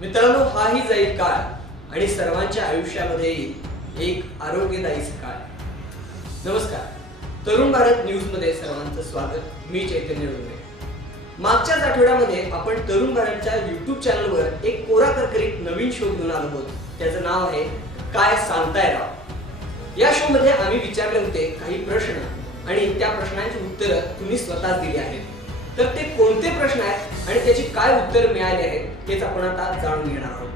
मित्रांनो, हाही जाईल काळ आणि सर्वांच्या आयुष्यामध्ये येईल एक आरोग्यदायी सकाळ. नमस्कार, तरुण भारत न्यूज मध्ये सर्वांचं स्वागत. मी चैतन्य डोंगरे. मागच्याच आठवड्यामध्ये आपण तरुण भारतच्या YouTube चॅनलवर एक कोरा करकरीत नवीन शो घेऊन आलो आहोत. त्याचं नाव आहे काय सांगताय राव. या शो मध्ये आम्ही विचारले होते काही प्रश्न आणि त्या प्रश्नांची उत्तरं तुम्ही स्वतःच दिली आहेत. तर ते कोणते प्रश्न आहेत आणि त्याची काय उत्तर मिळाली आहेत हेच आपण आता जाणून घेणार आहोत.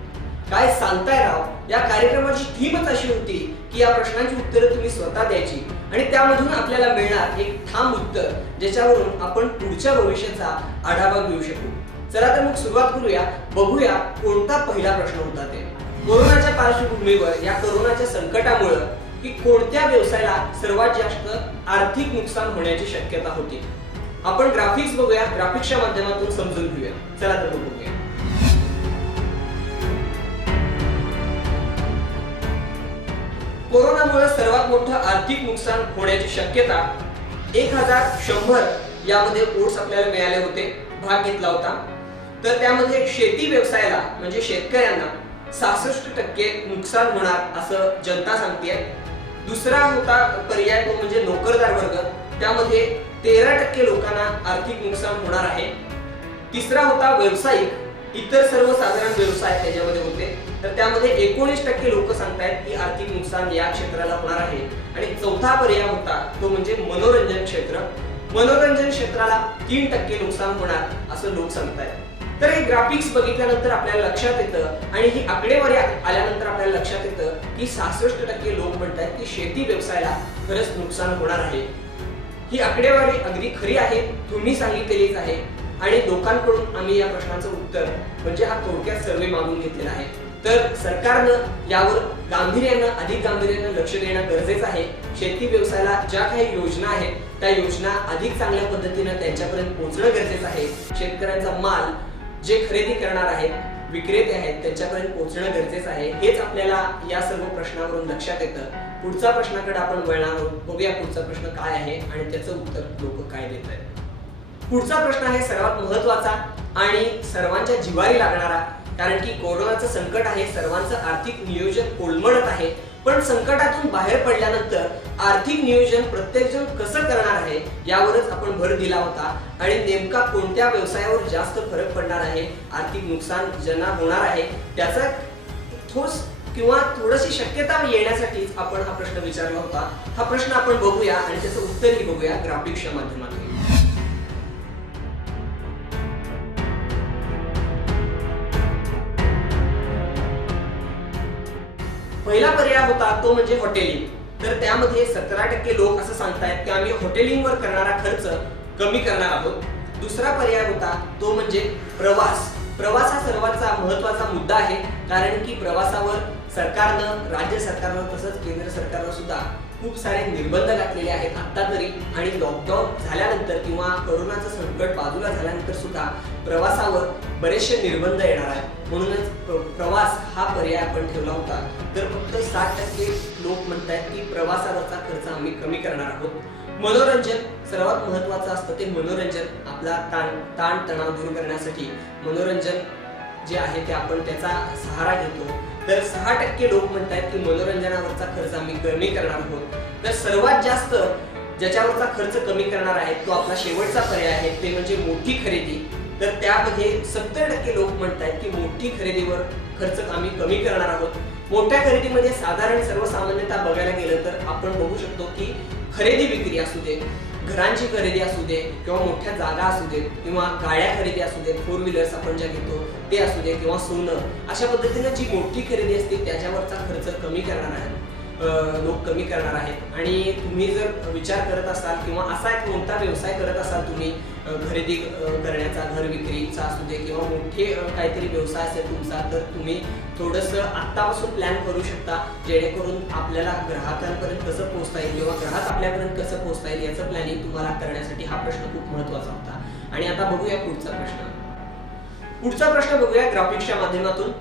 काय सांगताय राव या कार्यक्रमाची थीमच अशी होती की या प्रश्नांची उत्तरं तुम्ही स्वतः द्यायची आणि त्यामधून आपल्याला मिळणार एक ठाम उत्तर ज्याच्यावरून आपण पुढच्या भविष्याचा आढावा घेऊ शकू. चला तर मग सुरुवात करूया. बघूया कोणता पहिला प्रश्न होता ते. कोरोनाच्या पार्श्वभूमीवर या कोरोनाच्या संकटामुळे की कोणत्या व्यवसायाला सर्वात जास्त आर्थिक नुकसान होण्याची शक्यता होती. आपण ग्राफिक्स बघूया, ग्राफिक्सच्या माध्यमातून समजून घेऊया. चला तर बघूया. कोरोनामुळे सर्वात मोठं आर्थिक नुकसान होण्याची शक्यता 1100 यामध्ये ओट्स आपल्याला मिळाले होते, भाग घेतला होता. तर त्यामध्ये शेती व्यवसायाला म्हणजे शेतकऱ्यांना 66% नुकसान होणार असं जनता सांगते. दुसरा होता पर्याय तो म्हणजे नोकरदार वर्ग, त्यामध्ये 13% लोकांना आर्थिक नुकसान होणार आहे. तिसरा होता व्यावसायिक, इतर सर्वसाधारण व्यवसाय त्याच्यामध्ये होते, तर त्यामध्ये 19% लोक सांगतायत की आर्थिक नुकसान या क्षेत्राला होणार आहे. आणि चौथा पर्याय होता तो म्हणजे मनोरंजन क्षेत्र. मनोरंजन क्षेत्राला 3% नुकसान होणार असं लोक सांगतायत. तर हे ग्राफिक्स बघितल्यानंतर आपल्याला लक्षात येतं आणि ही आकडेवारी आल्यानंतर आपल्याला लक्षात येतं की 66% लोक म्हणतात की शेती व्यवसायाला खरंच नुकसान होणार आहे. ही आकडेवारी अगदी खरी आहे, तुम्ही सांगितलेलीच आहे आणि लोकांकडून आम्ही या प्रश्नाचं उत्तर म्हणजे हा थोडक्यात सर्वे मागून घेतलेला आहे. तर सरकारनं यावर अधिक गांभीर्यानं लक्ष देणं गरजेचं आहे. शेती व्यवसायाला ज्या काही योजना आहेत त्या योजना अधिक चांगल्या पद्धतीनं त्यांच्यापर्यंत पोहोचणं गरजेचं आहे. शेतकऱ्यांचा माल जे खरेदी करणार आहेत, विक्रेते आहेत, त्यांच्यापर्यंत पोहोचणं गरजेचं आहे. हेच आपल्याला या सर्व प्रश्नावरून लक्षात येतं. पुढच्या प्रश्नाकडे आपण वळणार आहोत. बघूया पुढचा प्रश्न काय आहे आणि त्याचं उत्तर लोक काय देत आहेत. पुढचा प्रश्न आहे सर्वात महत्त्वाचा आणि सर्वांच्या जिव्हारी लागणारा, कारण की कोरोनाचं संकट आहे, सर्वांचं आर्थिक नियोजन कोलमडत आहे. पण संकटातून बाहेर पडल्यानंतर आर्थिक नियोजन प्रत्येक जण कसं करणार आहे यावरच आपण भर दिला होता आणि नेमका कोणत्या व्यवसायावर जास्त फरक पडणार आहे, आर्थिक नुकसान ज्यांना होणार आहे त्याचा ठोस किंवा थोडीशी शक्यता येण्यासाठीच आपण हा प्रश्न विचारला होता. हा प्रश्न आपण बघूया आणि त्याचं उत्तरही बघूया ग्राफिक्सच्या माध्यमातून. पहिला पर्याय होता तो म्हणजे हॉटेलिंग. तर त्यामध्ये 17% लोक असं सांगतायत की आम्ही हॉटेलिंगवर करणारा खर्च कमी करणार आहोत. दुसरा पर्याय होता तो म्हणजे प्रवास. प्रवास हा सर्वांचा महत्त्वाचा मुद्दा आहे, कारण की प्रवासावर सरकारनं, राज्य सरकारनं तसंच केंद्र सरकारनं सुद्धा खूप सारे निर्बंध घातलेले आहेत आता तरी. आणि लॉकडाऊन झाल्यानंतर किंवा कोरोनाचं संकट बाजूला झाल्यानंतर सुद्धा प्रवासावर बरेचसे निर्बंध येणार आहेत. म्हणूनच प्रवास हा पर्याय आपण ठेवला होता. तर फक्त 60% लोक म्हणतात की प्रवासावरचा खर्च आम्ही कमी करणार आहोत. मनोरंजन सर्वात महत्त्वाचं असतं, ते मनोरंजन आपला ताण तणाव दूर करण्यासाठी मनोरंजन जे आहे ते आपण त्याचा सहारा घेतो. तर 6% लोक म्हणतात की मनोरंजनावरचा खर्च आम्ही कमी करणार आहोत. तर सर्वात जास्त ज्याच्यावरचा खर्च कमी करणार आहे तो आपला शेवटचा पर्याय आहे, ते म्हणजे मोठी खरेदी. तर त्यामध्ये 70% लोक म्हणतात की मोठी खरेदीवर खर्च आम्ही कमी करणार आहोत. मोठ्या खरेदीमध्ये साधारण सर्वसामान्यतः बघायला गेलं तर आपण बघू शकतो की खरेदी विक्री असू दे, घरांची खरेदी असू दे किंवा मोठ्या जागा असू देत किंवा गाड्या खरेदी असू देत, 4 व्हीलर्स आपण ज्या घेतो ते असू दे किंवा सोनं, अशा पद्धतीने जी मोठी खरेदी असते त्याच्यावरचा खर्च कमी करणार आहे, लोक कमी करणार आहेत. आणि तुम्ही जर विचार करत असाल किंवा असा एक कोणता व्यवसाय करत असाल तुम्ही खरेदी करण्याचा, घर विक्रीचा असू दे किंवा मोठे काहीतरी व्यवसाय असेल तुमचा, तर तुम्ही थोडंसं आत्तापासून प्लॅन करू शकता, जेणेकरून आपल्याला ग्राहकांपर्यंत कसं पोहोचता येईल किंवा ग्राहक आपल्यापर्यंत कसं पोहोचता येईल याचं प्लॅनिंग तुम्हाला करण्यासाठी हा प्रश्न खूप महत्त्वाचा होता. आणि आता बघूया पुढचा प्रश्न. पुढचा प्रश्न बघूया ग्राफिक्सच्या माध्यमातून.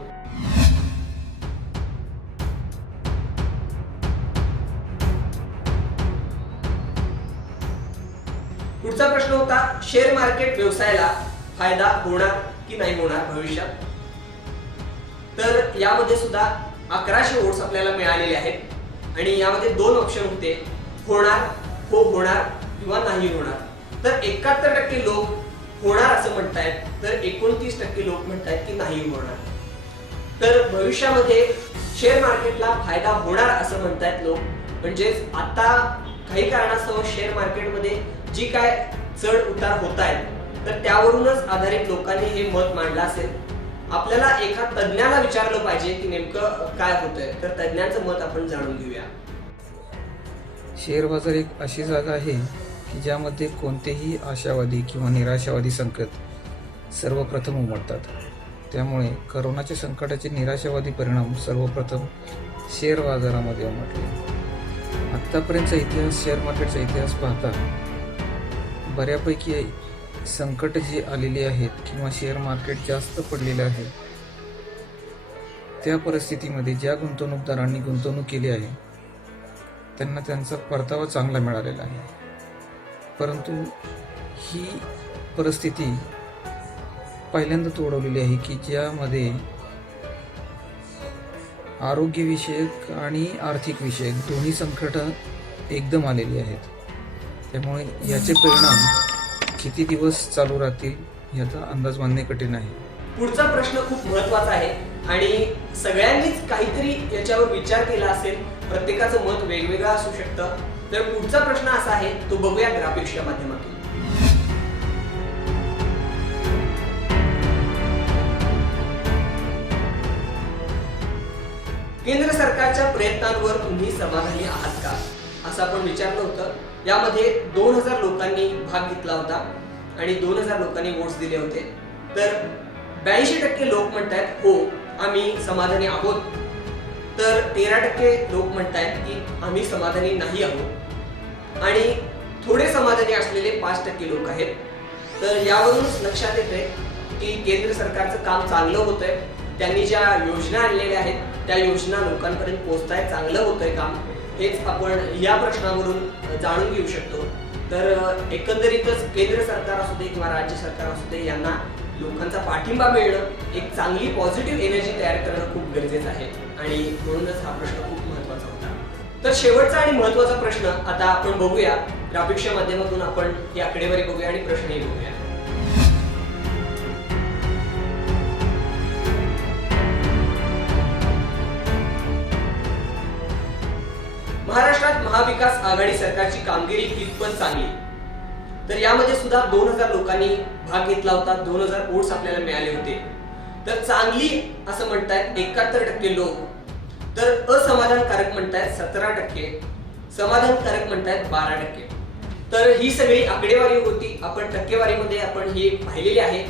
पुढचा प्रश्न होता आता शेअर मार्केट व्यवसायाला फायदा होणार की नाही होणार भविष्यात, तर यामध्ये सुद्धा 1100 वोट्स आपल्याला मिळालेले आहेत आणि यामध्ये 2 ऑप्शन होते, होणार, हो होणार किंवा नाही होणार। तर 71% लोक होणार असं म्हणतायत, तर 29% लोक म्हणतायत की नाही होणार। तर भविष्यामध्ये शेअर मार्केटला फायदा होणार असं म्हणतायत लोक, म्हणजेच आता काही कारणास्तव शेअर मार्केटमध्ये जी काय चढ उतार होत आहेत तर त्यावरूनच आधारित लोकांनी हे मत मांडलं असेल। आपल्याला एका तज्ञाला विचारलं पाहिजे की नेमकं काय होतंय, तर तज्ञांचं मत आपण जाणून घेऊया। शेअर बाजार एक अशी जागा आहे की ज्यामध्ये कोणतेही आशावादी किंवा निराशावादी संकट सर्वप्रथम उमटतात। त्यामुळे करोनाच्या संकटाचे निराशावादी परिणाम सर्वप्रथम शेअर बाजारामध्ये उमटले। आत्तापर्यंतचा इतिहास, शेअर मार्केटचा इतिहास पाहता बऱ्यापैकी संकट जी आलेली आहेत किंवा शेअर मार्केट जास्त पडलेले आहे, त्या परिस्थितीमध्ये ज्या गुंतवणूकदारांनी गुंतवणूक केली आहे त्यांना त्यांचा परतावा चांगला मिळालेला आहे। परंतु ही परिस्थिती पहिल्यांदा तोडवलेली आहे की ज्यामध्ये आरोग्यविषयक आणि आर्थिक विषयक दोन्ही संकट एकदम आलेली आहेत। त्यामुळे याचे परिणाम किती दिवस चालू राहतील याचा अंदाज बांधणे कठीण आहे। पुढचा प्रश्न खूप महत्त्वाचा आहे आणि सगळ्यांनीच काहीतरी याच्यावर विचार केला असेल, प्रत्येकाचं मत वेगवेगळं असू शकतं। तर पुढचा प्रश्न असा आहे, तो बघूया ग्राफिक्सच्या माध्यमातून। केंद्र सरकारच्या प्रयत्नांवर तुम्ही समाधानी आहात का, असं आपण विचारलं होतं। यामध्ये 2000 लोकांनी भाग घेतला होता आणि 2000 लोकांनी वोट्स दिले होते। तर 82% लोक म्हणतायत हो आम्ही समाधानी आहोत, तर 13% लोक म्हणतायत की आम्ही समाधानी नाही आहोत आणि थोडे समाधानी असलेले 5% लोक आहेत। तर यावरूनच लक्षात येते की केंद्र सरकारचं काम चांगलं होतंय, त्यांनी ज्या योजना आणलेल्या आहेत त्या योजना लोकांपर्यंत पोहोचतायत, चांगलं होतंय काम, हेच आपण या प्रश्नावरून जाणून घेऊ शकतो। तर एकंदरीतच केंद्र सरकार असू दे किंवा राज्य सरकार असू दे यांना लोकांचा पाठिंबा मिळणं, एक चांगली पॉझिटिव्ह एनर्जी तयार करणं खूप गरजेचं आहे आणि म्हणूनच हा प्रश्न खूप महत्त्वाचा होता। तर शेवटचा आणि महत्त्वाचा प्रश्न आता आपण बघूया, ग्राफिक्सच्या माध्यमातून आपण ही आकडेवारी बघूया आणि प्रश्नही बघूया। महाराष्ट्रात महाविकास आघाडी सरकारची कामगिरी कितपत चांगली, तर यामध्ये सुद्धा 2000 लोकांनी भाग घेतला होता, 2000 वोट्स आपल्याला मिळाले होते। तर चांगली असं म्हणतायत 71% लोक, तर असमाधानकारक म्हणतायत 17%, समाधानकारक म्हणतायत 12%। तर ही सगळी आकडेवारी होती, आपण टक्केवारीमध्ये आपण ही पाहिलेली आहे।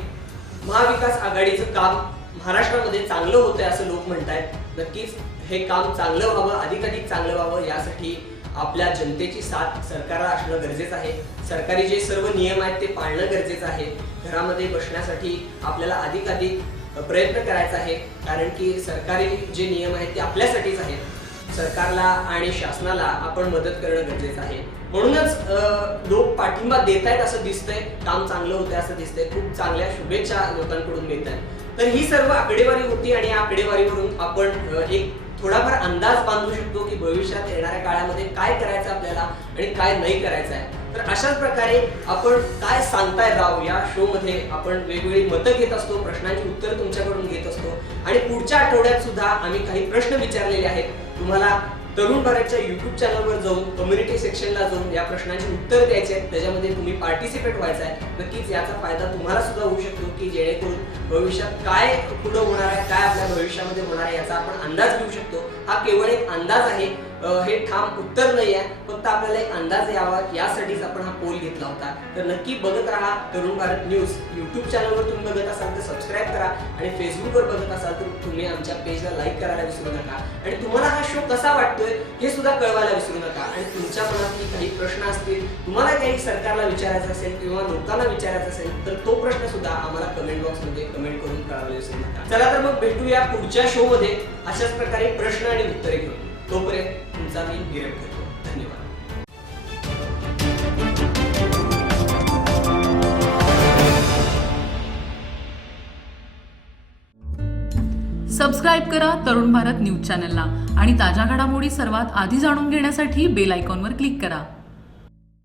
महाविकास आघाडीचं काम महाराष्ट्रामध्ये चांगलं होतंय असं लोक म्हणतायत। नक्कीच हे काम चांगलं व्हावं, अधिकाधिक चांगलं व्हावं यासाठी आपल्या जनतेची साथ सरकारला असणं गरजेचं आहे। सरकारी जे सर्व नियम आहेत ते पाळणं गरजेचं आहे। घरामध्ये बसण्यासाठी आपल्याला अधिकाधिक प्रयत्न करायचा आहे, कारण की सरकारी जे नियम आहेत ते आपल्यासाठीच आहेत। सरकारला आणि शासनाला आपण मदत करणं गरजेचं आहे। म्हणूनच लोक पाठिंबा देत आहेत असं दिसतंय, काम चांगलं होतंय असं दिसतंय, खूप चांगल्या शुभेच्छा लोकांकडून मिळत आहेत। तर ही सर्व आकडेवारी होती आणि या आकडेवारीवरून आपण एक थोडाफार अंदाज बांधू शकतो की भविष्यात येणाऱ्या काळामध्ये काय करायचं आपल्याला आणि काय नाही करायचं आहे। तर अशाच प्रकारे आपण काय सांगताय राव या शो मध्ये आपण वेगवेगळी मतं घेत असतो, प्रश्नांची उत्तरं तुमच्याकडून घेत असतो आणि पुढच्या आठवड्यात सुद्धा आम्ही काही प्रश्न विचारलेले आहेत। तुम्हाला तरुण भारतच्या YouTube चॅनलवर जाऊन कम्युनिटी सेक्शनला जाऊन या प्रश्नांची उत्तर द्यायची आहेत, त्याच्यामध्ये तुम्ही पार्टिसिपेट व्हायचं आहे। नक्कीच याचा फायदा तुम्हाला सुद्धा होऊ शकतो की जेणेकरून भविष्यात काय पुढे होणार आहे, काय आपल्या भविष्यामध्ये होणार आहे याचा आपण अंदाज घेऊ शकतो। हा केवळ एक अंदाज आहे, हे ठाम उत्तर नाही आहे, फक्त आपल्याला एक अंदाज यावा यासाठीच आपण हा पोल घेतला होता। तर नक्की बघत राहा तरुण भारत न्यूज। YouTube चॅनलवर तुम्ही बघत असाल तर सबस्क्राईब करा आणि फेसबुकवर बघत असाल तर तुम्ही आमच्या पेजला लाईक करायला विसरू नका आणि तुम्हाला हा शो कसा वाटतोय हे सुद्धा कळवायला विसरू नका। आणि तुमच्या मनातली काही प्रश्न असतील, तुम्हाला काही सरकारला विचारायचं असेल किंवा लोकांना विचारायचं असेल तर तो प्रश्न सुद्धा आम्हाला कमेंट बॉक्समध्ये कमेंट करून कळवायला विसरू नका। चला तर मग भेटूया पुढच्या शो मध्ये अशाच प्रकारे प्रश्न आणि उत्तरे घेऊन। तोपर्यंत तुमचा मी निरोप घेतो। धन्यवाद। सबस्क्राईब करा तरुण भारत न्यूज चॅनलला आणि ताज्या घडामोडी सर्वात आधी जाणून घेण्यासाठी बेल आयकॉनवर क्लिक करा.